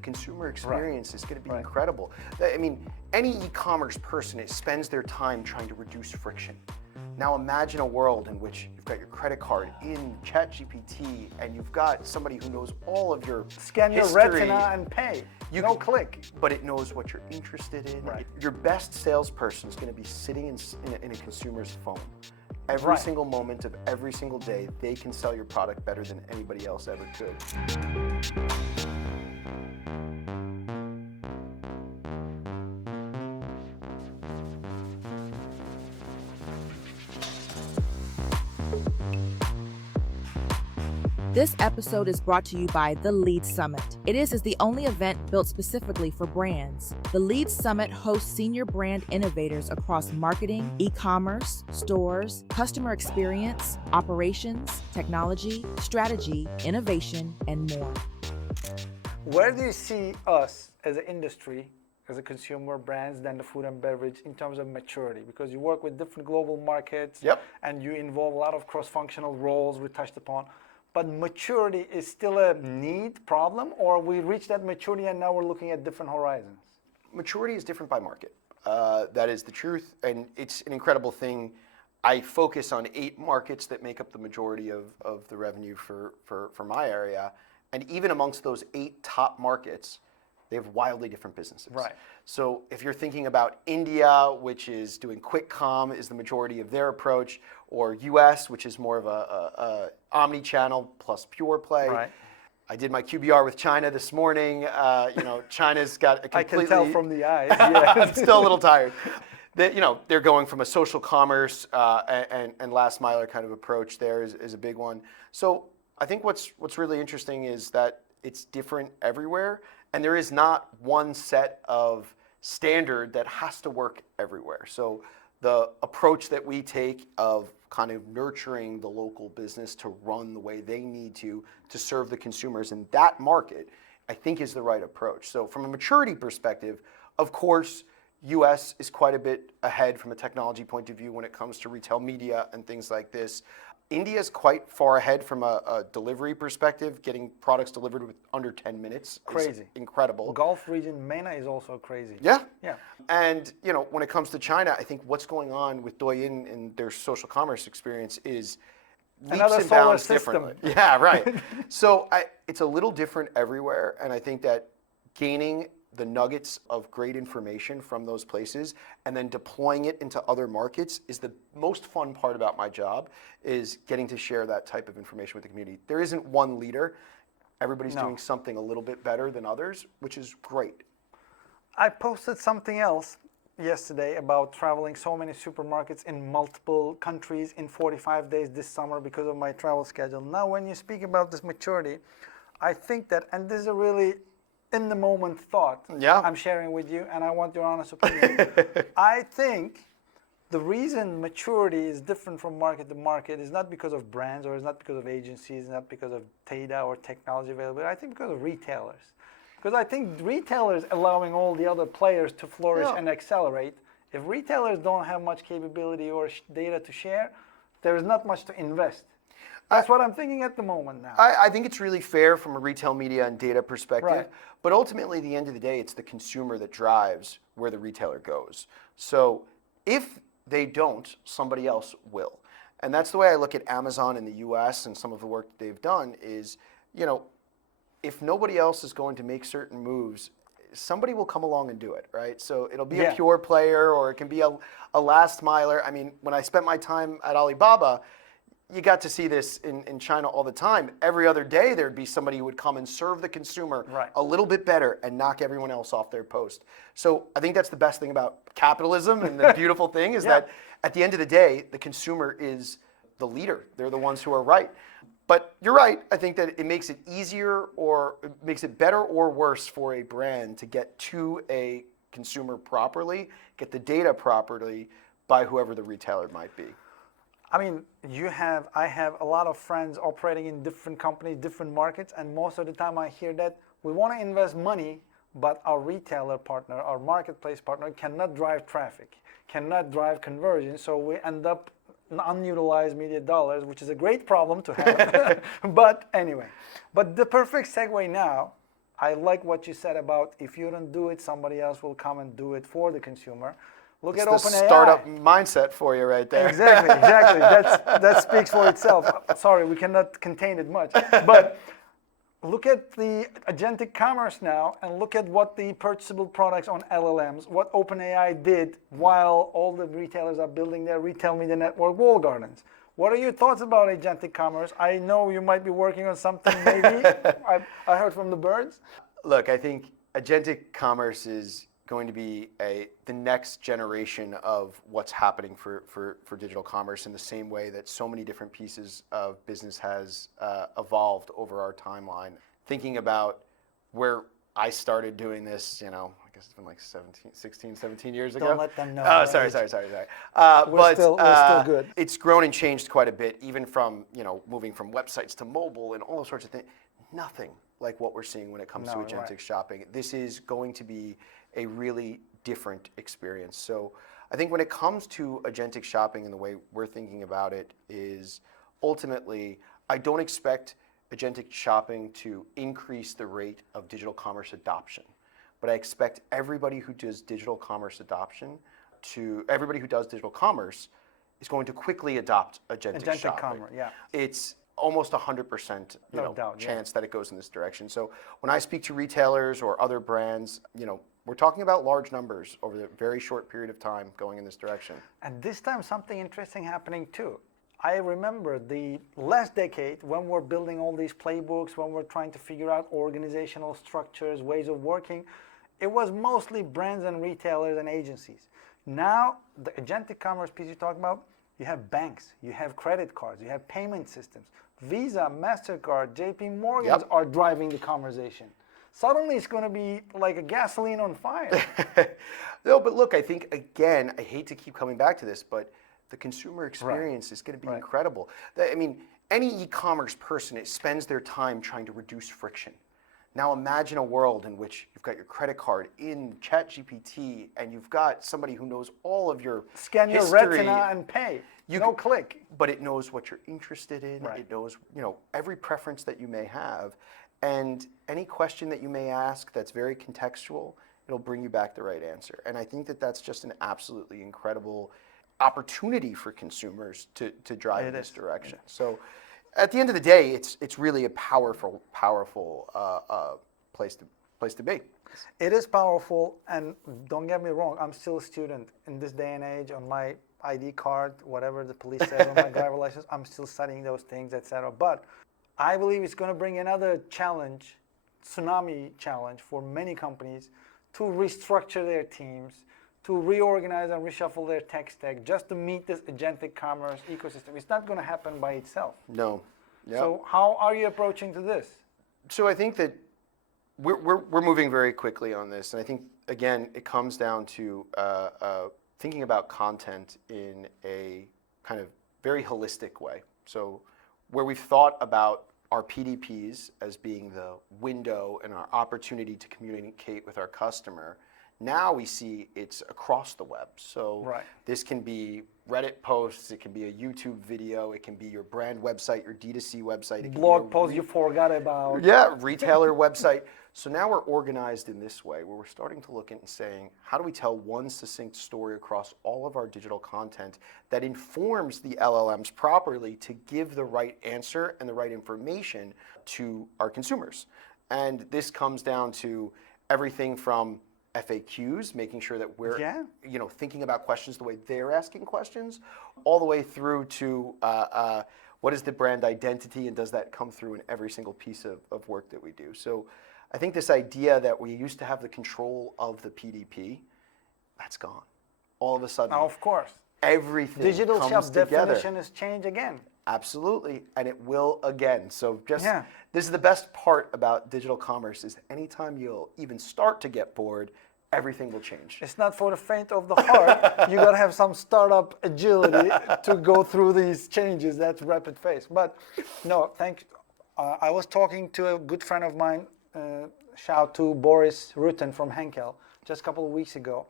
consumer experience is going to be incredible. I mean, any e-commerce person spends their time trying to reduce friction. Now imagine a world in which you've got your credit card in ChatGPT and you've got somebody who knows all of your Scan history. your retina and pay. No click. But it knows what you're interested in. Right. Your best salesperson is going to be sitting in a consumer's phone. Every single moment of every single day, they can sell your product better than anybody else ever could. This episode is brought to you by The Lead Summit. It is the only event built specifically for brands. The Lead Summit hosts senior brand innovators across marketing, e-commerce, stores, customer experience, operations, technology, strategy, innovation, and more. Where do you see us as an industry, as a consumer brands, than the food and beverage in terms of maturity? Because you work with different global markets and you involve a lot of cross-functional roles we touched upon. But maturity is still a need problem, or we reached that maturity and now we're looking at different horizons? Maturity is different by market. That is the truth, and it's an incredible thing. I focus on 8 markets that make up the majority of the revenue for my area, and even amongst those 8 top markets, they have wildly different businesses. Right. So if you're thinking about India, which is doing quick com, is the majority of their approach, or US, which is more of a omni-channel plus pure play. Right. I did my QBR with China this morning. China's got a completely... I can tell from the eyes. I'm still a little tired. They're going from a social commerce and last miler kind of approach there is a big one. So I think what's really interesting is that it's different everywhere, and there is not one set of standard that has to work everywhere. So the approach that we take of kind of nurturing the local business to run the way they need to serve the consumers in that market, I think is the right approach. So from a maturity perspective, of course, US is quite a bit ahead from a technology point of view when it comes to retail media and things like this. India is quite far ahead from a delivery perspective. Getting products delivered with under 10 minutes crazy. Is incredible. Gulf region, MENA is also crazy. Yeah. Yeah. And when it comes to China, I think what's going on with Douyin and their social commerce experience is leaps another and solar bounds system. differently. Yeah, right. So it's a little different everywhere, and I think that gaining the nuggets of great information from those places and then deploying it into other markets is the most fun part about my job, is getting to share that type of information with the community. There isn't one leader. Everybody's doing something a little bit better than others, which is great. I posted something else yesterday about traveling so many supermarkets in multiple countries in 45 days this summer because of my travel schedule. Now, when you speak about this maturity, I think that, and this is a really in the moment thought I'm sharing with you, and I want your honest opinion. I think the reason maturity is different from market to market is not because of brands, or it's not because of agencies, not because of data or technology availability. I think because of retailers. Because I think retailers allowing all the other players to flourish and accelerate. If retailers don't have much capability or data to share, there is not much to invest. That's what I'm thinking at the moment now. I think it's really fair from a retail media and data perspective, but ultimately at the end of the day, it's the consumer that drives where the retailer goes. So if they don't, somebody else will. And that's the way I look at Amazon in the US and some of the work that they've done is, if nobody else is going to make certain moves, somebody will come along and do it, right? So it'll be a pure player, or it can be a last miler. I mean, when I spent my time at Alibaba, you got to see this in China all the time. Every other day, there'd be somebody who would come and serve the consumer a little bit better and knock everyone else off their post. So I think that's the best thing about capitalism, and the beautiful thing is that at the end of the day, the consumer is the leader. They're the ones who are right. But you're right. I think that it makes it easier, or it makes it better or worse for a brand to get to a consumer properly, get the data properly by whoever the retailer might be. I mean, I have a lot of friends operating in different companies, different markets, and most of the time I hear that we want to invest money, but our retailer partner, our marketplace partner cannot drive traffic, cannot drive conversion, so we end up unutilized media dollars, which is a great problem to have. But anyway, but the perfect segue now, I like what you said about if you don't do it, somebody else will come and do it for the consumer. Look It's at the OpenAI. startup mindset for you right there. Exactly. That speaks for itself. Sorry, we cannot contain it much. But look at the agentic commerce now, and look at what the purchasable products on LLMs, what OpenAI did while all the retailers are building their retail media network walled gardens. What are your thoughts about agentic commerce? I know you might be working on something, maybe. I heard from the birds. Look, I think agentic commerce is going to be the next generation of what's happening for digital commerce, in the same way that so many different pieces of business has evolved over our timeline. Thinking about where I started doing this, I guess it's been like 16, 17 years ago. Don't let them know. Oh, sorry. We're still good. It's grown and changed quite a bit, even from, moving from websites to mobile and all those sorts of things. Nothing like what we're seeing when it comes to agentic shopping. This is going to be a really different experience. So I think when it comes to agentic shopping, and the way we're thinking about it is, ultimately, I don't expect agentic shopping to increase the rate of digital commerce adoption, but I expect everybody who does digital commerce is going to quickly adopt agentic shopping. Commerce, yeah. It's almost 100% chance that it goes in this direction. So when I speak to retailers or other brands, we're talking about large numbers over a very short period of time going in this direction. And this time something interesting happening too. I remember the last decade when we're building all these playbooks, when we're trying to figure out organizational structures, ways of working, it was mostly brands and retailers and agencies. Now, the agentic commerce piece you talk about, you have banks, you have credit cards, you have payment systems. Visa, MasterCard, JP Morgan are driving the conversation. Suddenly it's going to be like a gasoline on fire. No, but look, I think, again, I hate to keep coming back to this, but the consumer experience is going to be incredible. I mean, any e-commerce person spends their time trying to reduce friction. Now imagine a world in which you've got your credit card in ChatGPT, and you've got somebody who knows all of your Scan history. your retina and pay. Click. But it knows what you're interested in. Right. It knows, every preference that you may have. And any question that you may ask that's very contextual, it'll bring you back the right answer. And I think that that's just an absolutely incredible opportunity for consumers to drive in this direction. So at the end of the day, it's really a powerful place to be. It is powerful, and don't get me wrong, I'm still a student in this day and age. On my ID card, whatever the police says on my driver license, I'm still studying those things, etc. But I believe it's going to bring another challenge, tsunami challenge for many companies to restructure their teams, to reorganize and reshuffle their tech stack just to meet this agentic commerce ecosystem. It's not going to happen by itself. No. Yep. So how are you approaching to this? So I think that we're moving very quickly on this, and I think, again, it comes down to thinking about content in a kind of very holistic way. So where we've thought about our PDPs as being the window and our opportunity to communicate with our customer, now we see it's across the web. So this can be Reddit posts, it can be a YouTube video, it can be your brand website, your D2C website. It can blog be a post you forgot about. Yeah, retailer website. So now we're organized in this way, where we're starting to look at and saying, how do we tell one succinct story across all of our digital content that informs the LLMs properly to give the right answer and the right information to our consumers? And this comes down to everything from FAQs, making sure that we're thinking about questions the way they're asking questions, all the way through to what is the brand identity, and does that come through in every single piece of work that we do? So I think this idea that we used to have the control of the PDP, that's gone. All of a sudden, Now, of course, everything digital comes shop together. definition has changed again. Absolutely, and it will again. So this is the best part about digital commerce, is anytime you'll even start to get bored, everything will change. It's not for the faint of the heart. You got to have some startup agility to go through these changes. That's rapid pace. But no, thanks. I was talking to a good friend of mine, shout to Boris Rutten from Henkel, just a couple of weeks ago,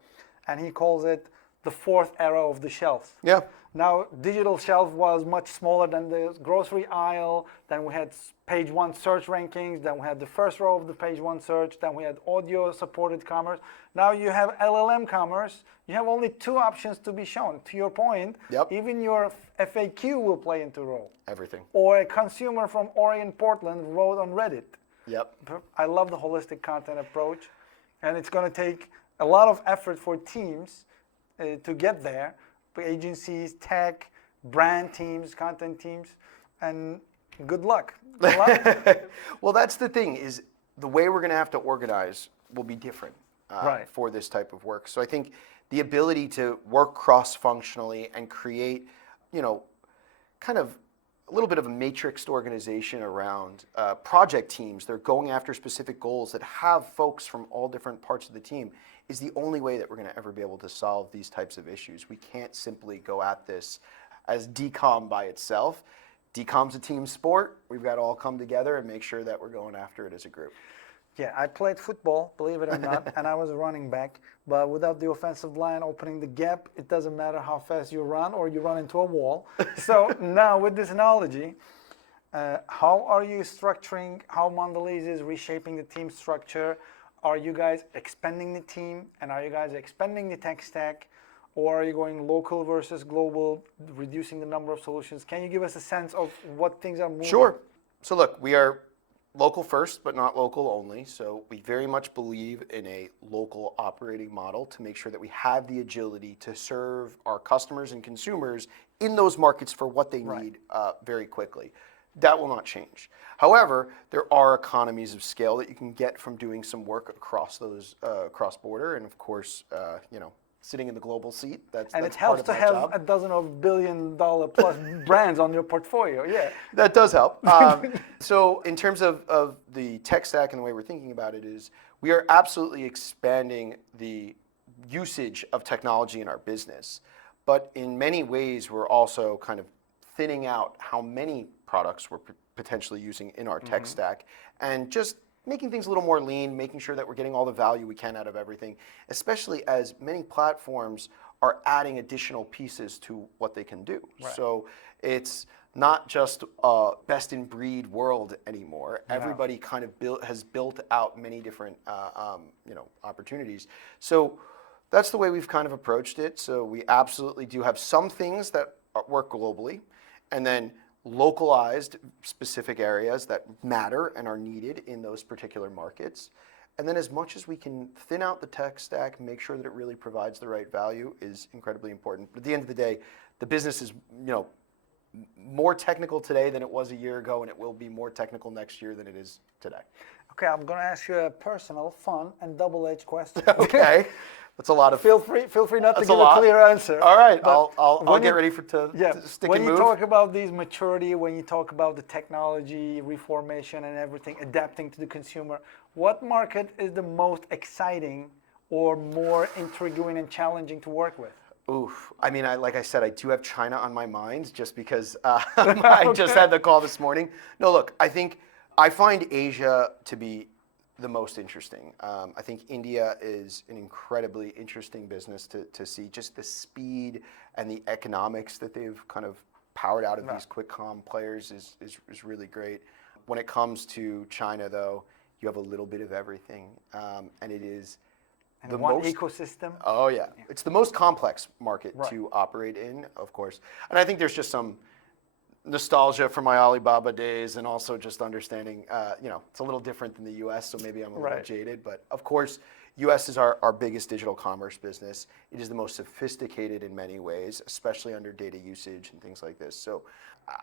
and he calls it the fourth era of the shelves. Yeah. Now, digital shelf was much smaller than the grocery aisle. Then we had page one search rankings. Then we had the first row of the page one search. Then we had audio supported commerce. Now you have LLM commerce. You have only two options to be shown. To your point, Yep. even your FAQ will play into role. Everything. Or a consumer from Oregon, Portland wrote on Reddit. Yep. I love the holistic content approach. And it's going to take a lot of effort for teams to get there. Agencies, tech, brand teams, content teams, and good luck. Good luck. Well, that's the thing, is the way we're going to have to organize will be different Right. for this type of work. So I think the ability to work cross-functionally and create, kind of a little bit of a matrixed organization around project teams. They're going after specific goals that have folks from all different parts of the team is the only way that we're going to ever be able to solve these types of issues. We can't simply go at this as decom by itself. Decom's a team sport. We've got to all come together and make sure that we're going after it as a group. Yeah, I played football, believe it or not, and I was a running back. But without the offensive line opening the gap, it doesn't matter how fast you run or you run into a wall. So now with this analogy, how are you structuring, how Mondelez is reshaping the team structure? Are you guys expanding the team, and are you guys expanding the tech stack? Or are you going local versus global, reducing the number of solutions? Can you give us a sense of what things are moving? Sure. So look, we are local first, but not local only. So we very much believe in a local operating model to make sure that we have the agility to serve our customers and consumers in those markets for what they need very quickly. That will not change. However, there are economies of scale that you can get from doing some work across those cross-border, and of course, sitting in the global seat. That's and that's it helps part to of my have job. a dozen of billion-dollar plus brands on your portfolio. Yeah. That does help. So in terms of the tech stack and the way we're thinking about it is we are absolutely expanding the usage of technology in our business. But in many ways, we're also kind of thinning out how many products we're potentially using in our tech stack and just making things a little more lean, making sure that we're getting all the value we can out of everything, especially as many platforms are adding additional pieces to what they can do. Right. So it's not just a best in breed world anymore. No. Everybody kind of has built out many different opportunities. So that's the way we've kind of approached it. So we absolutely do have some things that work globally, and then localized specific areas that matter and are needed in those particular markets. And then as much as we can thin out the tech stack, make sure that it really provides the right value is incredibly important. But at the end of the day, the business is, more technical today than it was a year ago, and it will be more technical next year than it is today. Okay, I'm going to ask you a personal, fun, and double-edged question. Okay. That's a lot of. Feel free not to That's give a lot. clear answer. All right, But I'll when get you- ready to stick when and you move. talk about these maturity, when you talk about the technology, reformation and everything, adapting to the consumer, what market is the most exciting or more intriguing and challenging to work with? Oof. I mean, like I said, I do have China on my mind just because I just had the call this morning. No, look, I find Asia to be the most interesting. I think India is an incredibly interesting business to see just the speed and the economics that they've kind of powered out of these quick comm players is really great. When it comes to China, though, you have a little bit of everything, and it is And the one most ecosystem. Oh yeah, it's the most complex market Right. to operate in, of course. And I think there's just some nostalgia from my Alibaba days, and also just understanding, it's a little different than the U.S., so maybe I'm a little Right. jaded. But of course, U.S. is our biggest digital commerce business. It is the most sophisticated in many ways, especially under data usage and things like this. So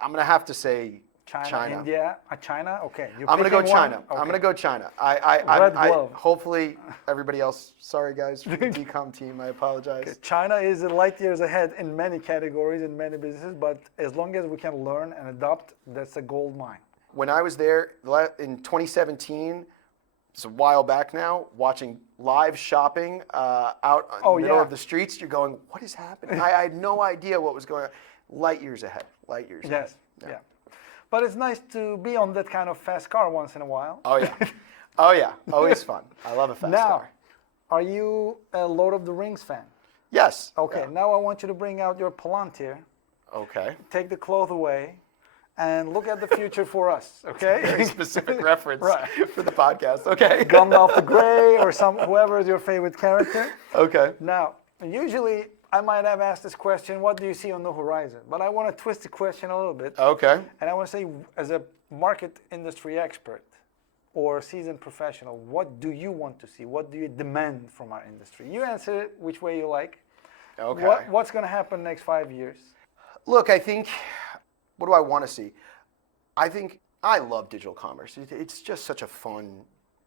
I'm gonna have to say China. India, China. Okay, you're I'm gonna go picking one? China. Okay. I'm gonna go China. Red glove. Hopefully, everybody else. Sorry, guys, for the decom team. I apologize. China is light years ahead in many categories, in many businesses, but as long as we can learn and adopt, that's a gold mine. When I was there in 2017, it's a while back now, watching live shopping out in the middle of the streets, you're going, what is happening? I had no idea what was going on. Light years ahead. Light years ahead. Yes, yeah. But it's nice to be on that kind of fast car once in a while. Oh yeah. Oh yeah. Always fun. I love a fast Now, car. are you a Lord of the Rings fan? Yes. Okay, Yeah. now I want you to bring out your Palantir, Okay. take the cloth away, and look at the future for us, okay? Very specific reference Right. for the podcast. Okay. Gandalf the Grey or whoever is your favorite character. Okay. Now, usually I might have asked this question, what do you see on the horizon? But I want to twist the question a little bit. Okay. And I want to say, as a market industry expert or seasoned professional, what do you want to see? What do you demand from our industry? You answer it which way you like. Okay. What's going to happen next 5 years? Look, I think, what do I want to see? I think I love digital commerce. It's just such a fun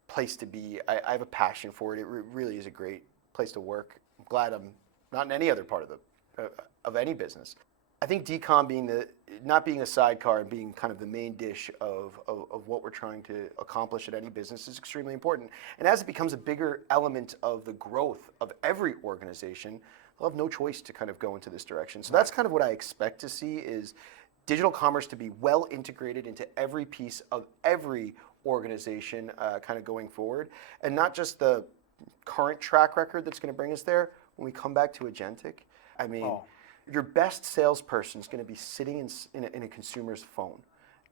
place to be. I have a passion for it. It really is a great place to work. I'm glad I'm not in any other part of any business. I think decom not being a sidecar and being kind of the main dish of what we're trying to accomplish at any business is extremely important. And as it becomes a bigger element of the growth of every organization, they'll have no choice to kind of go into this direction. So that's kind of what I expect to see, is digital commerce to be well integrated into every piece of every organization kind of going forward. And not just the current track record that's going to bring us there. When we come back to agentic, I mean, your best salesperson is going to be sitting in a consumer's phone.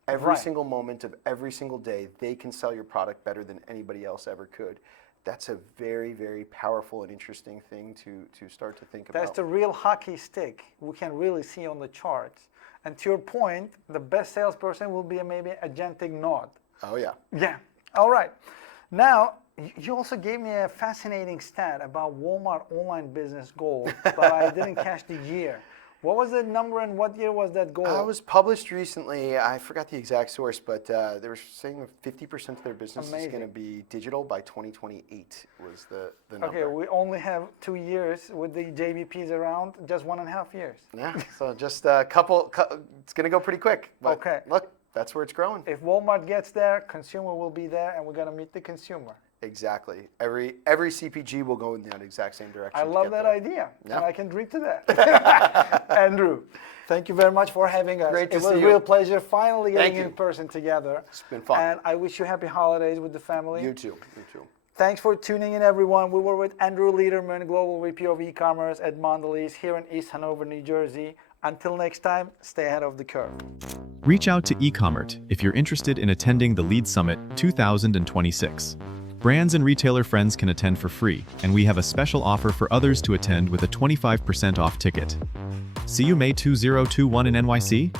Every single moment of every single day, they can sell your product better than anybody else ever could. That's a very, very powerful and interesting thing to start to think about. That's the real hockey stick we can really see on the charts. And to your point, the best salesperson will be maybe agentic nod. Oh, yeah. Yeah. All right. Now, you also gave me a fascinating stat about Walmart online business goal, but I didn't catch the year. What was the number and what year was that goal? It was published recently. I forgot the exact source, but they were saying 50% of their business is going to be digital by 2028 was the number. Okay, we only have 2 years with the JVPs around, just 1.5 years. Yeah, so just a couple, it's going to go pretty quick. But okay. Look, that's where it's growing. If Walmart gets there, consumer will be there, and we're going to meet the consumer. Exactly. Every CPG will go in that exact same direction. I love that idea, and I can drink to that. Andrew, thank you very much for having us. Great to see you. It was a real pleasure finally getting Thank you. in person together. It's been fun. And I wish you happy holidays with the family. You too. You too. Thanks for tuning in, everyone. We were with Andrew Lederman, Global VP of E-commerce at Mondelez here in East Hanover, New Jersey. Until next time, stay ahead of the curve. Reach out to ecommert if you're interested in attending the Lead Summit 2026. Brands and retailer friends can attend for free, and we have a special offer for others to attend with a 25% off ticket. See you May 2021 in NYC?